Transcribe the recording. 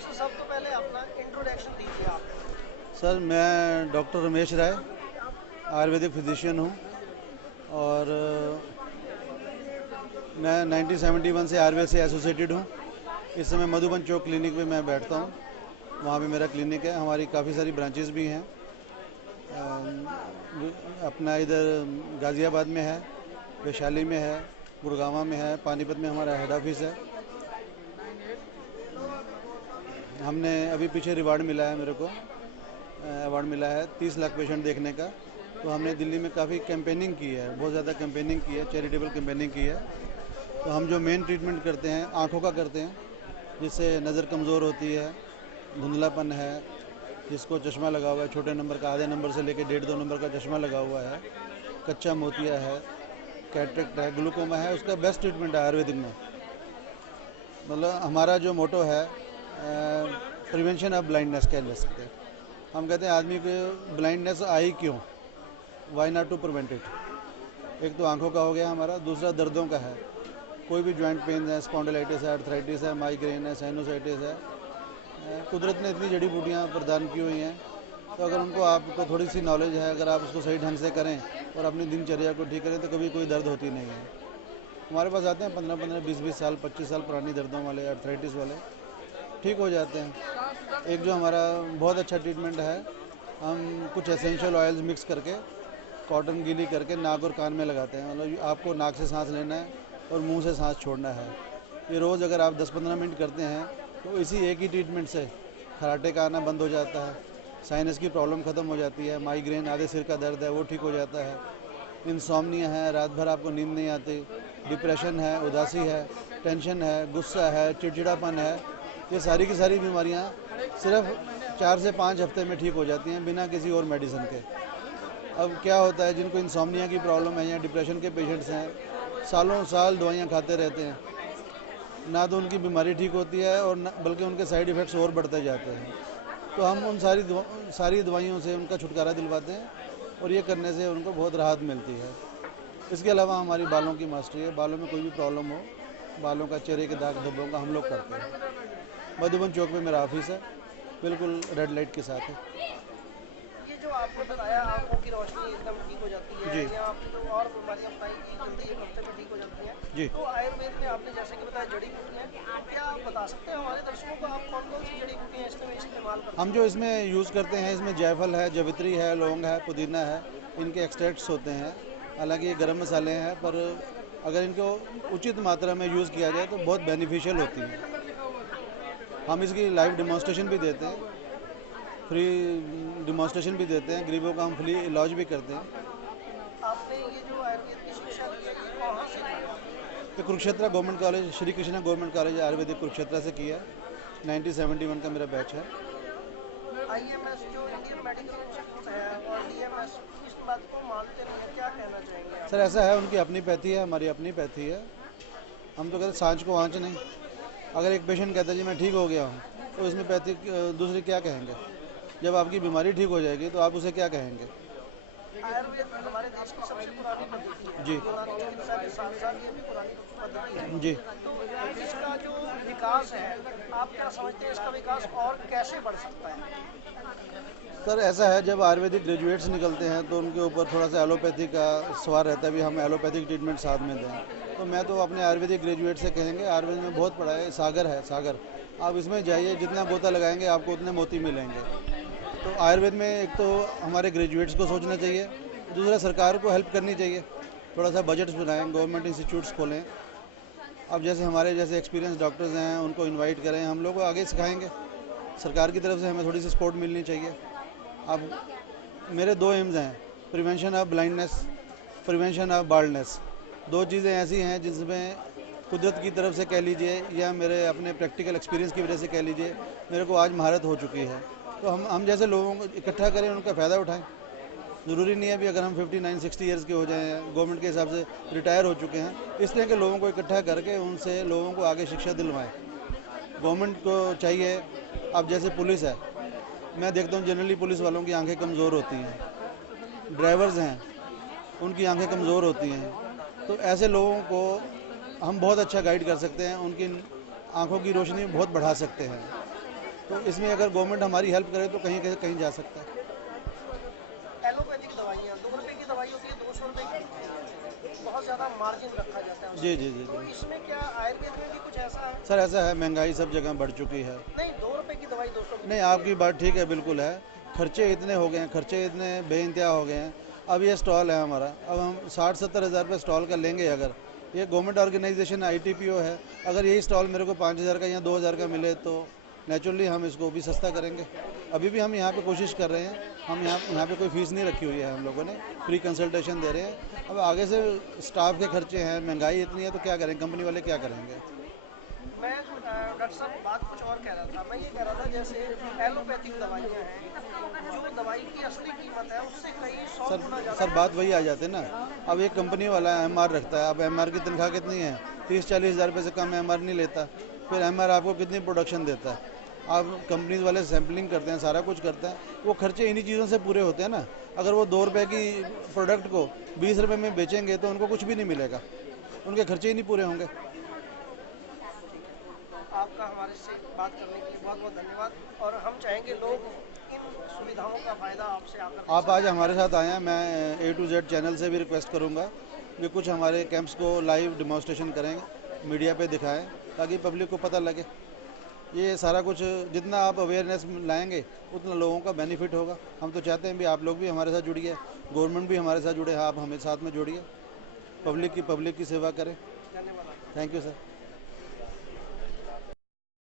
Sir सबसे पहले अपना इंट्रोडक्शन दीजिए आप। सर मैं डॉक्टर रमेश राय आयुर्वेदिक फिजिशियन हूँ और मैं 1971 से आयुर्वेद से एसोसिएटेड हूँ। इस समय मधुबन चौक क्लिनिक में मैं बैठता हूँ, वहाँ पे मेरा क्लिनिक है। हमारी काफ़ी सारी ब्रांचेस भी हैं। अपना इधर गाज़ियाबाद में है, वैशाली में है, गुड़गांव में है, पानीपत में हमारा हेड ऑफिस है। हमने अभी पीछे रिवार्ड मिला है, मेरे को अवार्ड मिला है 30 लाख पेशेंट देखने का। तो हमने दिल्ली में काफ़ी कैंपेनिंग की है, बहुत ज़्यादा कैंपेनिंग की है, चैरिटेबल कैंपेनिंग की है। तो हम जो मेन ट्रीटमेंट करते हैं आँखों का करते हैं, जिससे नज़र कमज़ोर होती है, धुंधलापन है, जिसको चश्मा लगा हुआ है, छोटे नंबर का, आधे नंबर से लेकर 1.5-2 नंबर का चश्मा लगा हुआ है, कच्चा मोतिया है, कैटरेक्ट है, ग्लूकोमा है, उसका बेस्ट ट्रीटमेंट है आयुर्वेदिक में। मतलब हमारा जो मोटो है प्रिवेंशन ऑफ ब्लाइंडनेस कह ले सकते हैं। हम कहते हैं आदमी को ब्लाइंडनेस आई क्यों, why not to prevent it. एक तो आंखों का हो गया हमारा, दूसरा दर्दों का है। कोई भी जॉइंट पेन है, स्पॉन्डिलाइटिस है, आर्थराइटिस है, माइग्रेन है, साइनोसाइटिस है, कुदरत ने इतनी जड़ी बूटियाँ प्रदान की हुई हैं। तो अगर उनको आपको थोड़ी सी नॉलेज है, अगर आप उसको सही ढंग से करें और अपनी दिनचर्या को ठीक करें तो कभी कोई दर्द होती नहीं है। हमारे पास आते हैं 15-15, 20-20 साल, 25 साल पुरानी दर्दों वाले, आर्थराइटिस वाले, ठीक हो जाते हैं। एक जो हमारा बहुत अच्छा ट्रीटमेंट है, हम कुछ एसेंशियल ऑयल्स मिक्स करके कॉटन गीली करके नाक और कान में लगाते हैं। मतलब आपको नाक से सांस लेना है और मुंह से सांस छोड़ना है। ये रोज़ अगर आप 10-15 मिनट करते हैं तो इसी एक ही ट्रीटमेंट से खराटे का आना बंद हो जाता है, साइनस की प्रॉब्लम ख़त्म हो जाती है, माइग्रेन आधे सिर का दर्द है वो ठीक हो जाता है, इंसोम्निया है, रात भर आपको नींद नहीं आती, डिप्रेशन है, उदासी है, टेंशन है, गुस्सा है, चिड़चिड़ापन है, ये सारी की सारी बीमारियाँ सिर्फ 4 से 5 हफ्ते में ठीक हो जाती हैं बिना किसी और मेडिसिन के। अब क्या होता है, जिनको इंसोम्निया की प्रॉब्लम है या डिप्रेशन के पेशेंट्स हैं, सालों साल दवाइयाँ खाते रहते हैं, ना तो उनकी बीमारी ठीक होती है और बल्कि उनके साइड इफ़ेक्ट्स और बढ़ते जाते हैं। तो हम उन सारी दवाइयों से उनका छुटकारा दिलवाते हैं और ये करने से उनको बहुत राहत मिलती है। इसके अलावा हमारी बालों की मास्टरी है, बालों में कोई भी प्रॉब्लम हो, बालों का, चेहरे के दाग धब्बों का हम लोग करते हैं। मधुबन चौक में मेरा ऑफिस है, बिल्कुल रेड लाइट के साथ है। ये जो आपने बताया आंखों की रोशनी एकदम ठीक हो जाती है, जी या आपने जो और बीमारियां बताई कि जल्दी एक हफ्ते में ठीक हो जाती हैं, जी। तो आयुर्वेद में आपने जैसे कि बताया जड़ी बूटियां, तो क्या आप बता सकते हैं हमारे दर्शकों को आप कौन कौन सी जड़ी बूटियां इसमें इस्तेमाल करते हम हैं? जो इसमें यूज़ करते हैं, इसमें जायफल है, जवित्री है, लौंग है, पुदीना है, इनके एक्सट्रैक्ट्स होते हैं। हालांकि ये गर्म मसाले हैं, पर अगर इनको उचित मात्रा में यूज़ किया जाए तो बहुत बेनिफिशियल होती हैं। हम इसकी लाइव डिमॉन्स्ट्रेशन भी देते हैं, फ्री डिमॉन्स्ट्रेशन भी देते हैं, गरीबों का हम फ्री इलाज भी करते हैं। आपने ये जो आयुर्वेद की शिक्षा ली है ये कहाँ से ली है आपने? ये Kurukshetra government college, Shri Krishna government college Ayurvedic Kurukshetra से किया है। 1971 का मेरा बैच है। आईएमएस जो इंडियन मेडिकल इंस्टीट्यूट है और डीएमएस इस बात को मानते नहीं है, क्या कहना चाहेंगे सर आप? ऐसा है, उनकी अपनी पैथी है, हमारी अपनी पैथी है। हम तो कहते हैं सांझ को आँच नहीं। अगर एक पेशेंट कहता है जी मैं ठीक हो गया हूँ, तो इसमें पैथी दूसरी क्या कहेंगे? जब आपकी बीमारी ठीक हो जाएगी तो आप उसे क्या कहेंगे? आयुर्वेद हमारे देश की सबसे पुरानी पद्धति है, जी यूनानी चिकित्सा के साथ साथ ये भी पुरानी पद्धति है। जी। तो इसका जो विकास है, आप क्या समझते हैं इसका विकास और कैसे बढ़ सकता है? सर ऐसा है, जब आयुर्वेदिक ग्रेजुएट्स निकलते हैं तो उनके ऊपर थोड़ा सा एलोपैथी का सवार रहता है, भी हम एलोपैथिक ट्रीटमेंट साथ में दें। तो मैं तो अपने आयुर्वेदिक ग्रेजुएट से कहेंगे, आयुर्वेद में बहुत पढ़ा है, सागर है सागर, आप इसमें जाइए, जितना गोता लगाएंगे आपको उतने मोती मिलेंगे। तो आयुर्वेद में एक तो हमारे ग्रेजुएट्स को सोचना चाहिए, दूसरा सरकार को हेल्प करनी चाहिए, थोड़ा सा बजट्स बनाएं, गवर्नमेंट इंस्टीट्यूट्स खोलें। अब जैसे हमारे जैसे एक्सपीरियंस डॉक्टर्स हैं उनको इनवाइट करें, हम लोग को आगे सिखाएंगे। सरकार की तरफ से हमें थोड़ी सी सपोर्ट मिलनी चाहिए। अब मेरे दो एम्स हैं, prevention of blindness, prevention of baldness. दो चीज़ें ऐसी हैं जिसमें कुदरत की तरफ से कह लीजिए या मेरे अपने प्रैक्टिकल एक्सपीरियंस की वजह से कह लीजिए, मेरे को आज महारत हो चुकी है। तो हम जैसे लोगों को इकट्ठा करें, उनका फ़ायदा उठाएं। ज़रूरी नहीं है भी अगर हम 59-60 ईयर्स के हो जाएँ, गवर्नमेंट के हिसाब से रिटायर हो चुके हैं, इस तरह के लोगों को इकट्ठा करके उनसे लोगों को आगे शिक्षा दिलवाएं। गवर्नमेंट को चाहिए, अब जैसे पुलिस है, मैं देखता हूँ जनरली पुलिस वालों की आंखें कमज़ोर होती हैं, ड्राइवर्स हैं उनकी आंखें कमज़ोर होती हैं। तो ऐसे लोगों को हम बहुत अच्छा गाइड कर सकते हैं, उनकी आंखों की रोशनी बहुत बढ़ा सकते हैं। तो इसमें अगर गवर्नमेंट हमारी हेल्प करे तो कहीं कहीं जा सकता है। एलोपैथिक दवाइयाँ 2 रुपए की दवाई होती है, 200 रुपए की, बहुत ज़्यादा मार्जिन रखा जाता है उसमें। जी जी जी तो जी इसमें क्या आयुर्वेद में भी कुछ ऐसा है? सर, ऐसा है, महंगाई सब जगह बढ़ चुकी है। नहीं, 2 रुपए की दवाई 200 की। नहीं, आपकी बात ठीक है, बिल्कुल है। खर्चे इतने हो गए हैं, खर्चे इतने बेइंतहा हो गए हैं। अब ये स्टॉल है हमारा, अब हम 60-70 हज़ार रुपये स्टॉल का लेंगे। अगर ये गवर्नमेंट ऑर्गेनाइजेशन ITPO है, अगर यही स्टॉल मेरे को 5,000 का या 2,000 का मिले तो नेचुरली हम इसको भी सस्ता करेंगे। अभी भी हम यहाँ पे कोशिश कर रहे हैं। हम यहाँ पे कोई फीस नहीं रखी हुई है, हम लोगों ने फ्री कंसल्टेशन दे रहे हैं। अब आगे से स्टाफ के खर्चे हैं, महंगाई इतनी है, तो क्या करें, कंपनी वाले क्या करेंगे। मैं डॉक्टर साहब बात कुछ और कह रहा था। मैं ये कह रहा था जैसे एलोपैथिक दवाइयाँ हैं, जो दवाई की असली कीमत है उससे कई 100 गुना ज़्यादा। सर बात वही आ जाती है ना। अब एक कंपनी वाला MR रखता है, अब MR की तनख्वाह कितनी है, 30-40 हज़ार रुपये से कम MR नहीं लेता। फिर MR आपको कितनी प्रोडक्शन देता है। आप कंपनीज वाले सैम्पलिंग करते हैं, सारा कुछ करते हैं, वो खर्चे इन्हीं चीज़ों से पूरे होते हैं ना। अगर वो 2 रुपये की प्रोडक्ट को 20 रुपये में बेचेंगे तो उनको कुछ भी नहीं मिलेगा, उनके खर्चे ही नहीं पूरे होंगे। आपका हमारे से बात करने के लिए बहुत बहुत धन्यवाद। और हम चाहेंगे लोग इन सुविधाओं का फ़ायदा आपसे आकर। आप आज हमारे साथ आए हैं। मैं A to Z चैनल से भी रिक्वेस्ट करूंगा कि कुछ हमारे कैंप्स को लाइव डिमॉन्स्ट्रेशन करें, मीडिया पे दिखाएं, ताकि पब्लिक को पता लगे। ये सारा कुछ जितना आप अवेयरनेस लाएंगे उतना लोगों का बेनिफिट होगा। हम तो चाहते हैं भी आप लोग भी हमारे साथ जुड़िए, गवर्नमेंट भी हमारे साथ जुड़े, आप हमें साथ में जोड़िए, पब्लिक की सेवा करें। धन्यवाद। Thank you sir.